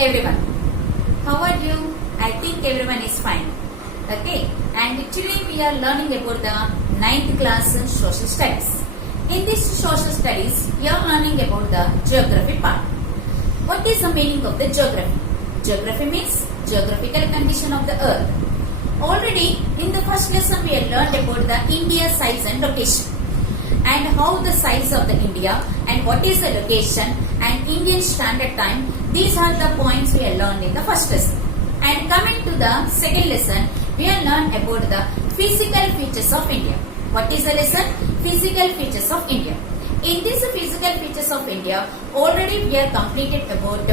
everyone. How are you? I think everyone is fine. Okay. And today we are learning about the 9th class social studies. In this social studies, we are learning about the geography part. What is the meaning of the geography? Geography means geographical condition of the earth. Already in the first lesson we have learned about the India size and location, and how the size of the India and what is the location and Indian standard time. These are the points we have learned in the first lesson. And coming to the second lesson, we have learned about the physical features of India. What is the lesson? Physical features of India. In this physical features of India, already we are completed about,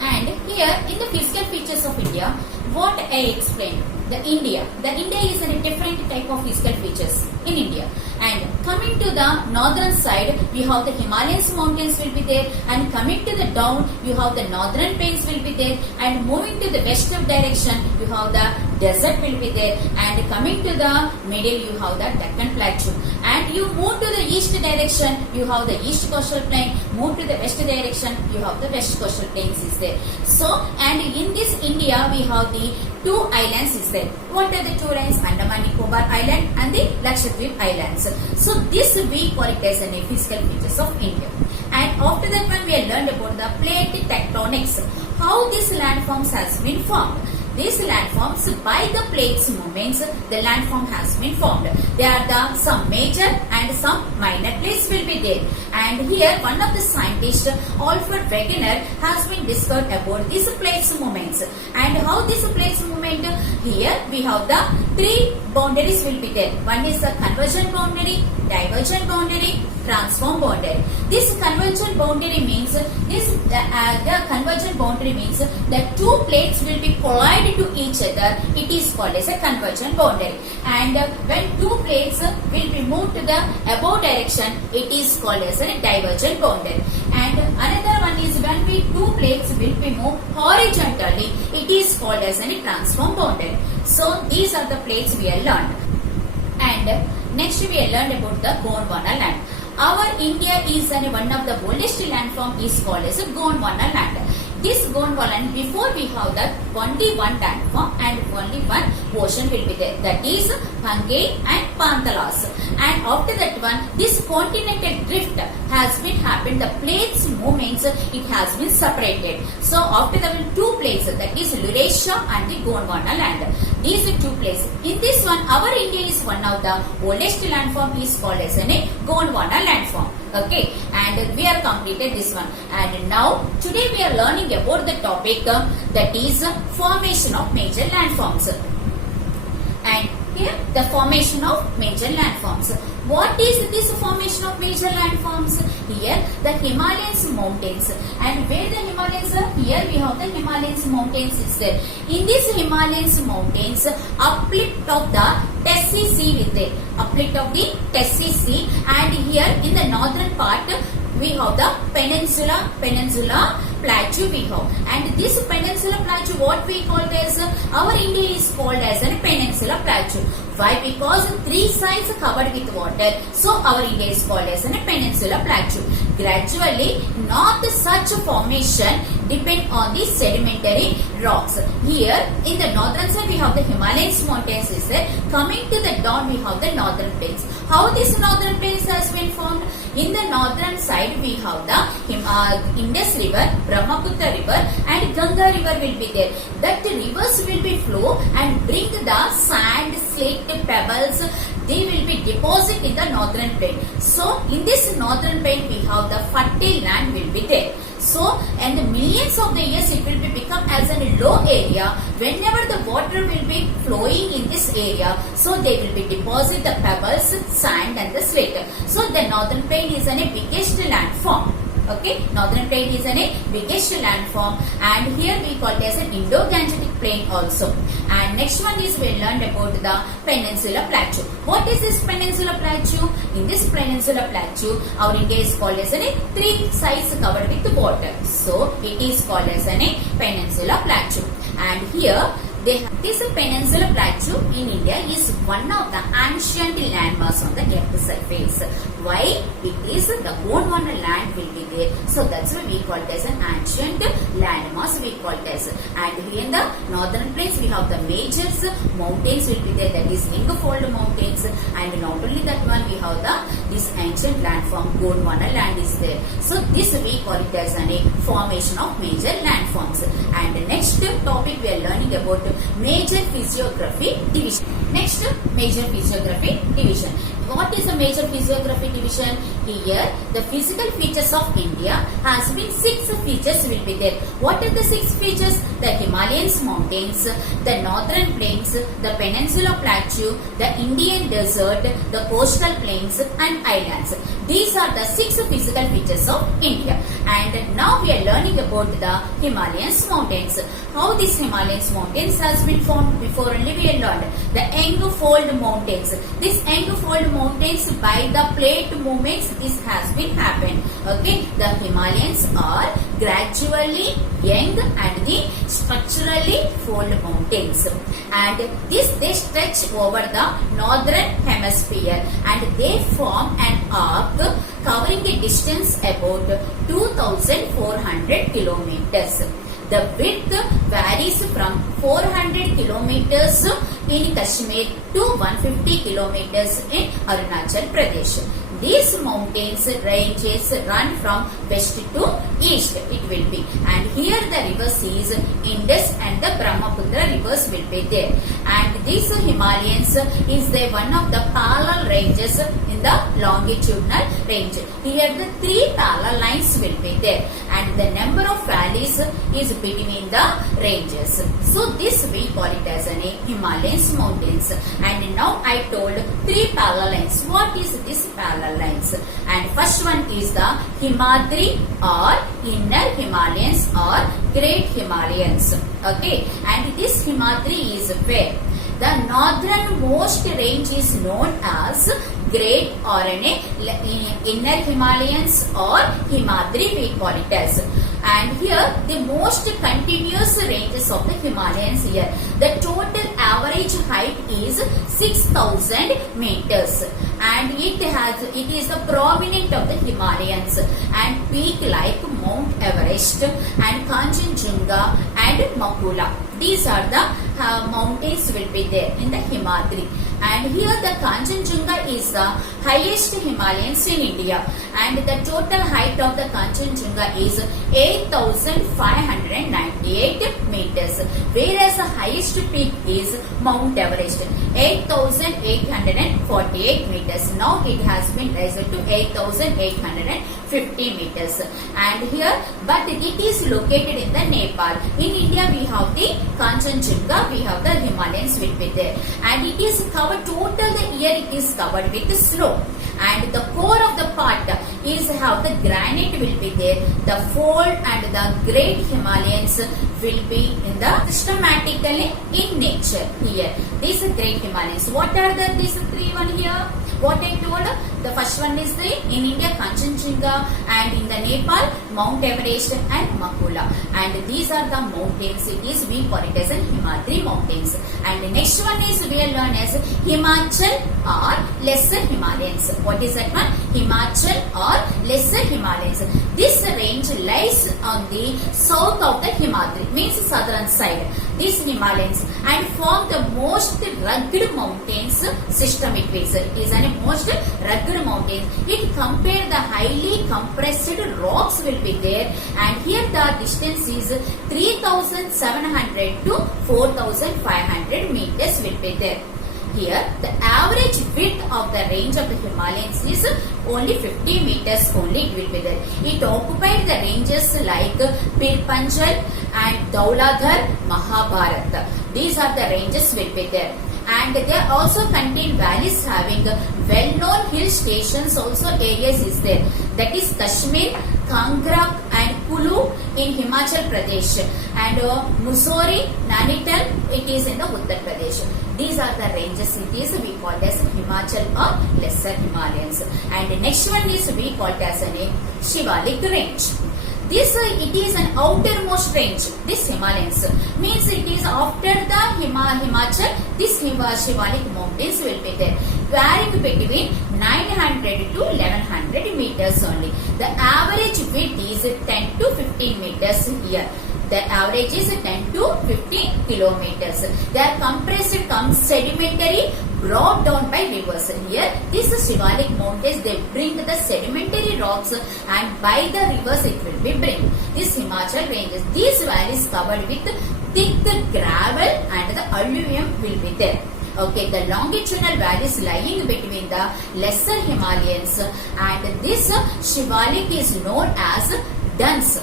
and here in the physical features of India, what I explained, the India is a different type of physical features in India. And coming to the northern side, we have the Himalayan mountains will be there, and coming to the down, you have the northern plains will be there, and moving to the western direction, you have the desert will be there, and coming to the middle, you have the Deccan Plateau, and you move to the east direction, you have the east coastal plain, move to the west direction, you have the west coastal plains is there. So, and in this India, we have the two islands is there. What are the two islands? Andaman Nicobar Island and the Lakshadweep Islands. So this we call it as a physical features of India. And after that one we have learned about the plate tectonics. How these landforms has been formed. These landforms, by the plates movements, the landform has been formed. There are the some major and some minor plates will be there. And here one of the scientists, Alfred Wegener, has been discovered about these plates movements. And how this plates movement, here we have the three boundaries will be there. One is the convergent boundary, divergent boundary, transform boundary. This convergent boundary means the convergent boundary means that two plates will be collided to each other. It is called as a convergent boundary. And when two plates will be moved to the above direction, it is called as a divergent boundary. And another one is when two plates will be moved horizontally, it is called as a transform boundary. So these are the plates we have learned. And next we have learned about the Gondwana land. Our India is one of the oldest landform is called as a Gondwana land. This Gondwana land, before we have that only one landform and only one ocean will be there. That is Pangay and Pantalas. And after that one, this continental drift has been happened. The plates movements, it has been separated. So after that one, two places, that is Laurasia and the Gondwana land. These are two places. In this one, our India is one of the oldest landform is called as a Gondwana landform. Okay, and we are completed this one. And now today we are learning about the topic that is formation of major landforms. And here the formation of major landforms. What is this formation of major landforms? Here the Himalayan mountains, and where the Himalayas are? Here we have the Himalayan mountains is there. In this Himalayan mountains, uplift of the Tessie Sea is there. Uplift of the Tessie Sea, and here in the northern part we have the peninsula plateau we have. And this peninsula plateau, what we call as, our India is called as a peninsula plateau. Why? Because three sides covered with water, so our India is called as a peninsula plateau. Gradually, not such formation depend on the sedimentary rocks. Here in the northern side we have the Himalayan mountains is there. Coming to the down we have the northern plains. How this northern plains has been formed? In the northern side we have the Indus river, Brahmaputra river and Ganga river will be there. That rivers will be flow and bring the sand, slate, pebbles, they will be deposited in the northern plain. So in this northern plain we have the fertile land will be there. So, and the millions of the years it will be become as a low area. Whenever the water will be flowing in this area, so they will be deposit the pebbles, sand and the slate. So the northern plain is a biggest landform. Okay, northern plain is a biggest landform, and here we call it as an Indo-Gangetic plain also. And next one is we learned about the peninsula plateau. What is this peninsula plateau? In this peninsula plateau, our India is called as a three sides covered with water. So it is called as a peninsula plateau. And here This Peninsula Plateau in India is one of the ancient landmass on the earth's surface. Why? It is the Gondwana land will be there. So that's why we call it as an ancient landmass. We call it as. And here in the northern plains we have the major mountains will be there. That is Ingfold mountains. And not only that one, we have this ancient landform Gondwana land is there. So this we call it as a formation of major landforms. And the next topic we are learning about major physiography division. Next, major physiography division. What is a major physiography division? Here, the physical features of India has been 6 features will be there. What are the 6 features? The Himalayan mountains, the northern plains, the Peninsula Plateau, the Indian desert, the coastal plains and islands. These are the 6 physical features of India. And now we are learning about the Himalayan mountains. How these Himalayan mountains has been formed? Before only we learned the Engfold mountains. These Engfold mountains by the plate movements this has been happened. Okay, the Himalayas are gradually young and the structurally fold mountains, and they stretch over the northern hemisphere and they form an arc covering a distance about 2,400 kilometers. The width varies from 400 kilometers in Kashmir to 150 kilometers in Arunachal Pradesh. These mountains ranges run from west to east it will be, and here the rivers is Indus and the Brahmaputra rivers will be there. And this Himalayas is the one of the parallel ranges in the longitudinal range. Here the 3 parallel lines will be there, and the number of valleys is between the ranges. So this we call it as an Himalayan mountains. And now I told 3 parallel lines. What is this parallel lines? And first one is the Himadri or Inner Himalayas or Great Himalayas. Okay, and this Himadri is where the northernmost range is known as Great or Inner Himalayas or Himadri we call it as. And here the most continuous ranges of the Himalayas here. The total average height is 6,000 meters, and it is the prominent of the Himalayas and peak like Mount Everest and Kanchenjunga and Makula. These are the mountains will be there in the Himadri. And here the Kanchenjunga is the highest Himalayas in India, and the total height of the Kanchenjunga is 8,598 meters, whereas the highest peak is Mount Everest, 8,848 meters. Now it has been raised to 8,850 meters. And here, but it is located in the Nepal. In India we have the Kanchenjunga, we have the Himalayas will be there, and it is covered total the year it is covered with snow. And the core of the part is how the granite will be there. The fold and the Great Himalayas will be in the systematically in nature here. These are Great Himalayas. What are these 3 one here? What I told, the first one is the in India Kanchenjunga, and in the Nepal Mount Everest and Makula. And these are the mountains. It is we call it as Himadri mountains. And the next one is we are learned as Himachal or Lesser Himalayas. What is that one? Himachal or Lesser Himalayas. This range lies on the south of the Himadri, means southern side. These Himalayas and form the most rugged mountains system it is. It is a most rugged mountains. It compare the highly compressed rocks will be there, and here the distance is 3,700 to 4,500 meters will be there. Here the average width of the range of the Himalayas is only 50 meters only it will be there. It occupied the ranges like Pir Panjal and Dhauladhar, Mahabharat. These are the ranges will be there. And they also contain valleys having well-known hill stations also areas is there. That is Kashmir, Kangra and Kulu in Himachal Pradesh, and Mussoorie, Nainital, it is in the Uttar Pradesh. These are the ranges it is we call as Himachal or Lesser Himalayas. And the next one is we call as a Shivalik range. This it is an outermost range. This Himalayas means it is after the Himachal. This Shivalik mountains will be there, varying between 900 to 1100 meters only. The average width is 10 to 15 meters here. The average is 10 to 15 kilometers. They are compressed, sedimentary, brought down by rivers. Here, these Shivalik mountains, they bring the sedimentary rocks, and by the rivers it will be bring. This Himachal ranges, these valleys covered with thick gravel and the alluvium will be there. Okay, the longitudinal valleys lying between the lesser Himalayas, and this Shivalik is known as Duns.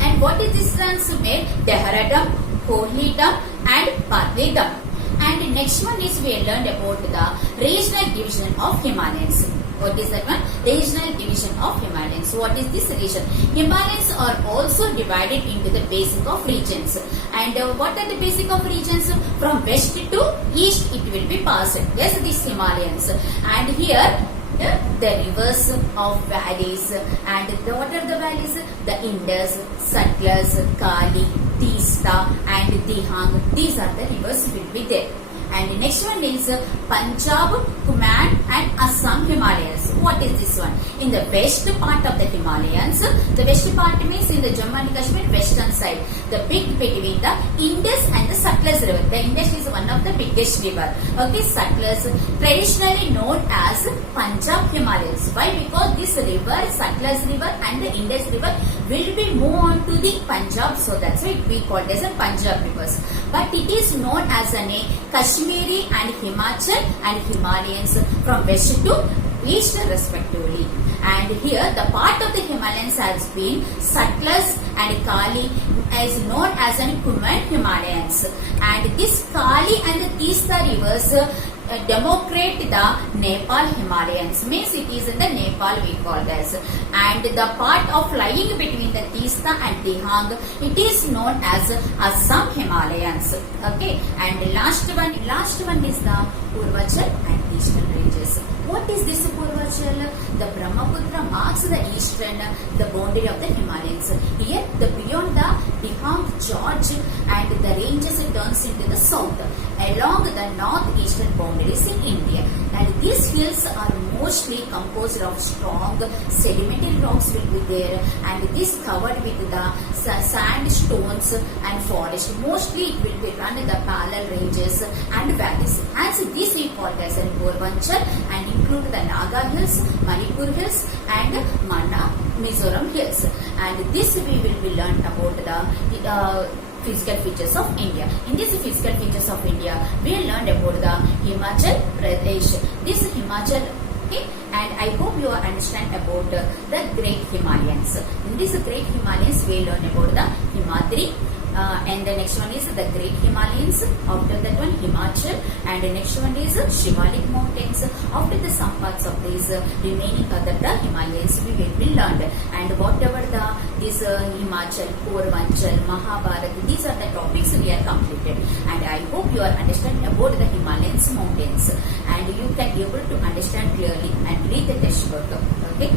And what is this Duns made? Dehradam, Kohlitam and Patlitam. And next one is we learned about the regional division of Himalayas. What is that one? Regional division of Himalayas. What is this region? Himalayas are also divided into the basic of regions. And what are the basic of regions? From west to east it will be passed. Yes, these Himalayas. And here the rivers of valleys, and what are the valleys? The Indus, Satluj, Kali, Teesta and Dihang. These are the rivers will be there. And next one is Punjab, Kumaon and Assam Himalayas. What is this one? In the west part of the Himalayas, the west part means in the Jammu and Kashmir western side, the big between the Indus and the Satluj river. The Indus is one of the biggest river. Okay, Satluj, traditionally known as Punjab Himalayas. Why? Because this river, Satluj river and the Indus river will be moved on to the Punjab, so that's why we call it as a Punjab rivers. But it is known as a Kashmiri and Himachal and Himalayas from west to east respectively. And here the part of the Himalayas has been Satluj and Kali is known as an Kumaon Himalayas. And this Kali and the Teesta rivers democrate the Nepal Himalayas, means it is in the Nepal we call this. And the part of lying between the Teesta and Dihang, it is known as Assam Himalayas. Okay, and last one is the Purvachal and Eastern ranges. What is this Purvachal? The Brahmaputra marks the eastern, the boundary of the Himalayas. Here, the beyond the Dihang Gorge and the ranges it turns into the south, along the northeastern boundaries in India. And these hills are mostly composed of strong sedimentary rocks will be there, and this covered with the sandstones and forest. Mostly it will be run in the parallel ranges and valleys. Hence this we call as a Purvanchal and include the Naga Hills, Manipur Hills and Manna, Mizoram Hills. And this we will be learned about the physical features of India. In these physical features of India, we learned about the Himachal Pradesh. This Himachal, okay, and I hope you understand about the Great Himalayas. In this Great Himalayas, we learn about the Himadri. And the next one is the Great Himalayas. After that one, Himachal, and the next one is Shivalik mountains. After the some parts of these remaining other the Himalayas we will be learned. And whatever this Himachal, Purvanchal, Mahabharat, these are the topics we are completed. And I hope you are understand about the Himalayas mountains, and you can be able to understand clearly and read the textbook. Okay.